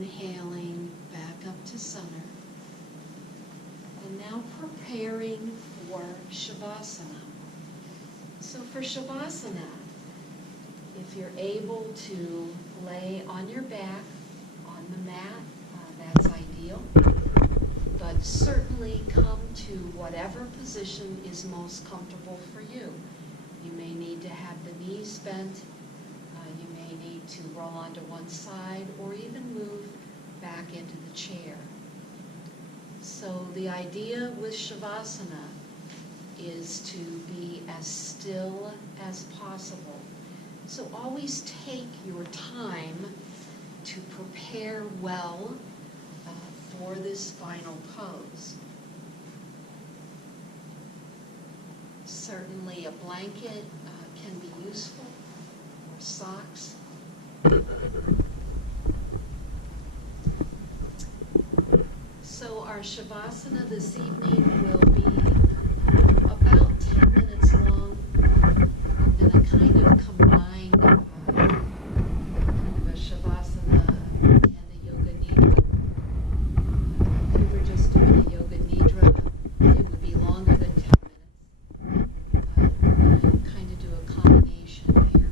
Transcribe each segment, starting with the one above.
inhaling back up to center. And now preparing for Shavasana. So for Shavasana, if you're able to lay on your back on the mat, that's ideal. But certainly come to whatever position is most comfortable for you. You may need to have the knees bent. You may need to roll onto one side or even move back into the chair. So the idea with Shavasana is to be as still as possible. So always take your time to prepare well for this final pose. Certainly a blanket can be useful, or socks. So our Shavasana this evening will be about 10 minutes long, and I kind of combine kind of a Shavasana and a Yoga Nidra. If we were just doing a Yoga Nidra, it would be longer than 10 minutes. We're going to kind of do a combination here.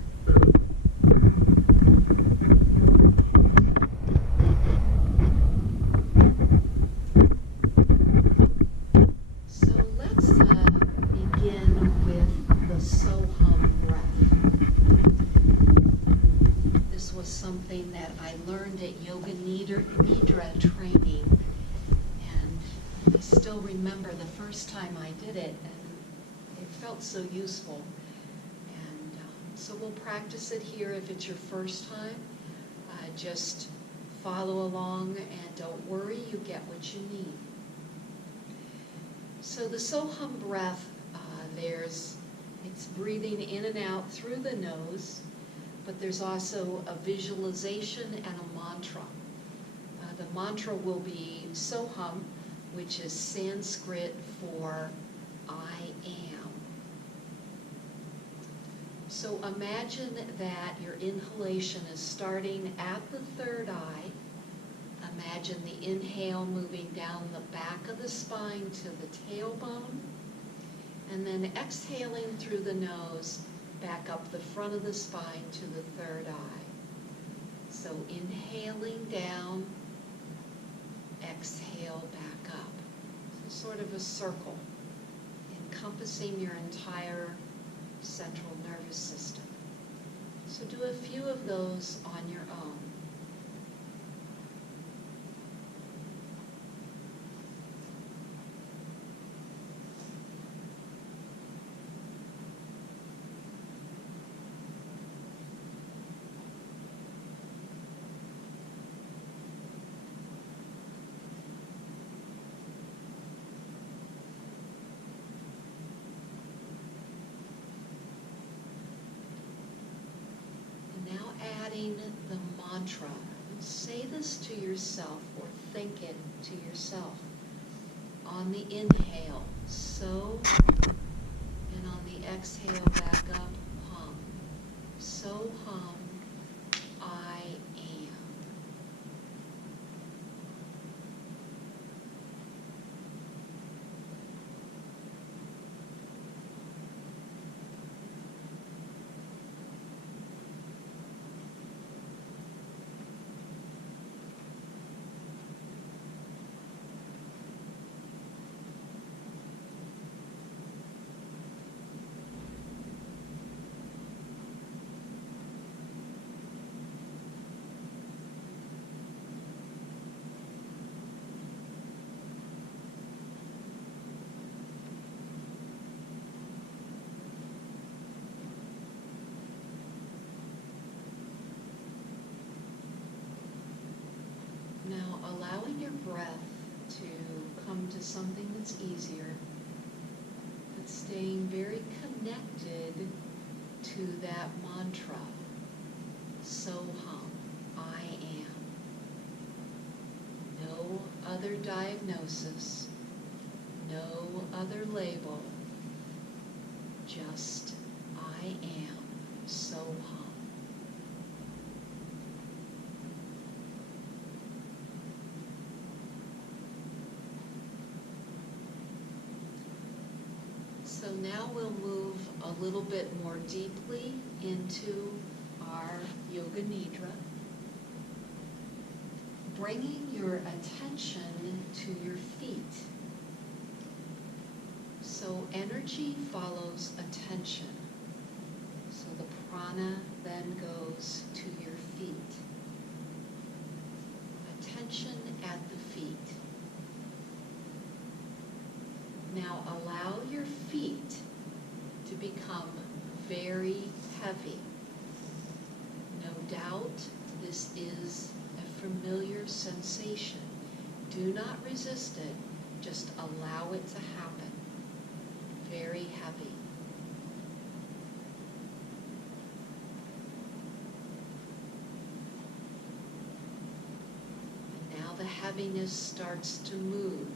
So let's begin with the Soham breath. This was something that I learned at Yoga Nidra training, and I still remember the first time I did it, and it felt so useful. And so we'll practice it here if it's your first time. Just follow along and don't worry, you get what you need. So the Soham breath, it's breathing in and out through the nose, but there's also a visualization and a mantra. The mantra will be Soham, which is Sanskrit for I am. So imagine that your inhalation is starting at the third eye. Imagine the inhale moving down the back of the spine to the tailbone, and then exhaling through the nose back up the front of the spine to the third eye. So inhaling down, exhale back up. So sort of a circle encompassing your entire central nervous system. So do a few of those on your own. Adding the mantra. Say this to yourself or think it to yourself. On the inhale, so, and on the exhale back up, hum. So hum, I am. Now allowing your breath to come to something that's easier, but staying very connected to that mantra, Soham, I am. No other diagnosis, no other label, just I am, Soham. now we'll move a little bit more deeply into our Yoga Nidra, bringing your attention to your feet. So energy follows attention. So the prana then goes to your feet. Attention at the feet. Now allow your feet to become very heavy. No doubt this is a familiar sensation. Do not resist it, just allow it to happen. Very heavy. And now the heaviness starts to move.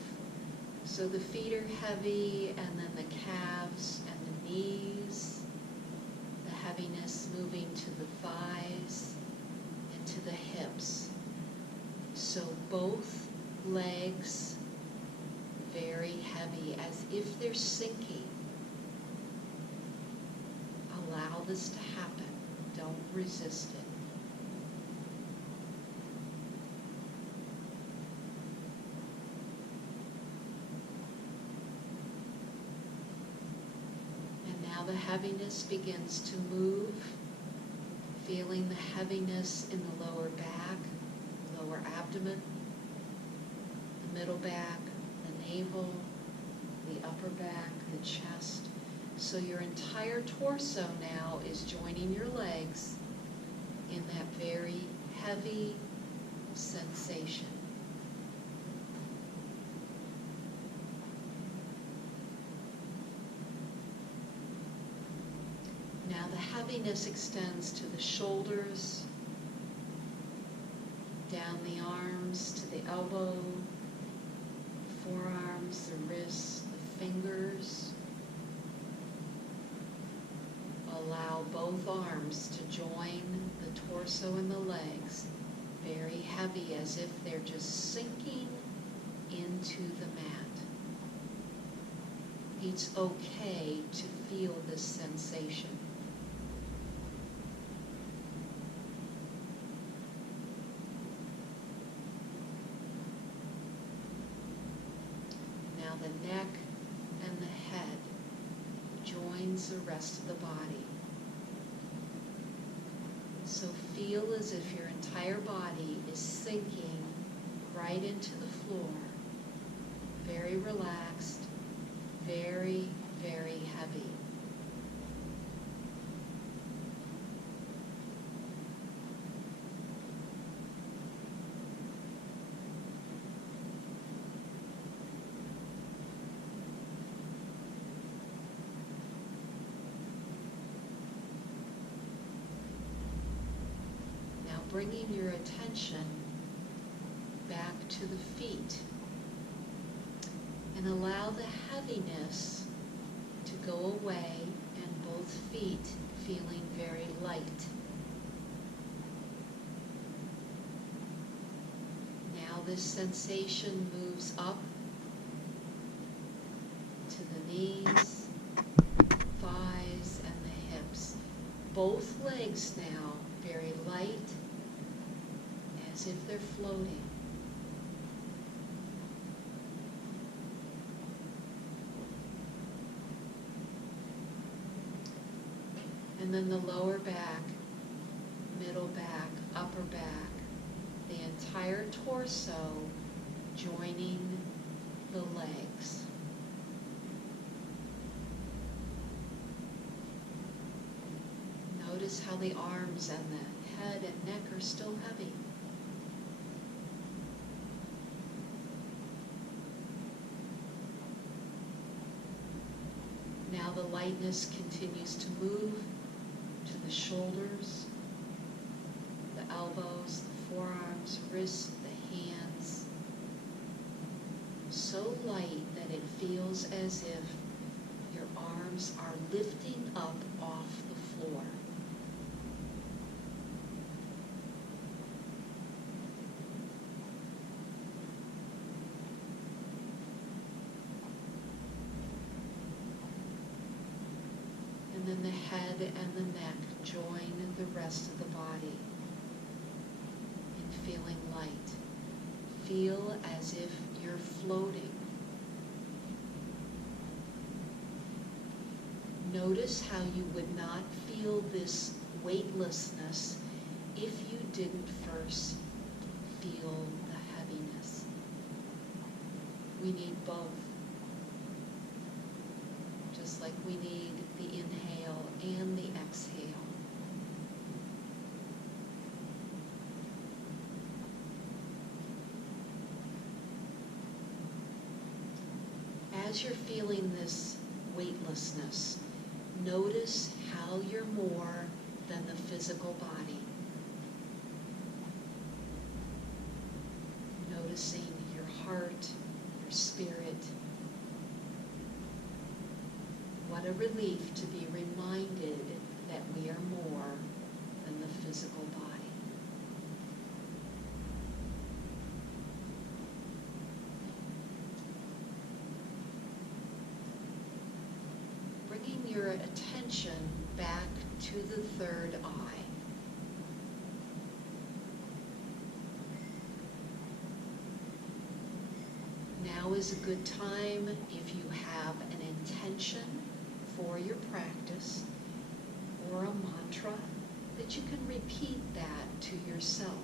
So the feet are heavy, and then the calves and the knees, the heaviness moving to the thighs and to the hips. So both legs very heavy, as if they're sinking. Allow this to happen. Don't resist it. The heaviness begins to move, feeling the heaviness in the lower back, lower abdomen, the middle back, the navel, the upper back, the chest. So your entire torso now is joining your legs in that very heavy sensation. Now the heaviness extends to the shoulders, down the arms to the elbow, forearms, the wrists, the fingers. Allow both arms to join the torso and the legs, very heavy, as if they're just sinking into the mat. It's okay to feel this sensation. The neck and the head joins the rest of the body. So feel as if your entire body is sinking right into the floor. Very relaxed, very, very heavy. Bringing your attention back to the feet, and allow the heaviness to go away, and both feet feeling very light. Now this sensation moves up to the knees, thighs, and the hips. Both legs now very light, as if they're floating. And then the lower back, middle back, upper back, the entire torso joining the legs. Notice how the arms and the head and neck are still heavy. Now the lightness continues to move to the shoulders, the elbows, the forearms, wrists, the hands. So light that it feels as if your arms are lifting up off the floor. And then the head and the neck join the rest of the body in feeling light. Feel as if you're floating. Notice how you would not feel this weightlessness if you didn't first feel the heaviness. We need both. Just like we need the inhale and the exhale. As you're feeling this weightlessness, notice how you're more than the physical body. Noticing your heart, your spirit. What a relief to be reminded that we are more than the physical body. Bringing your attention back to the third eye. Now is a good time if you have an intention for your practice or a mantra that you can repeat that to yourself.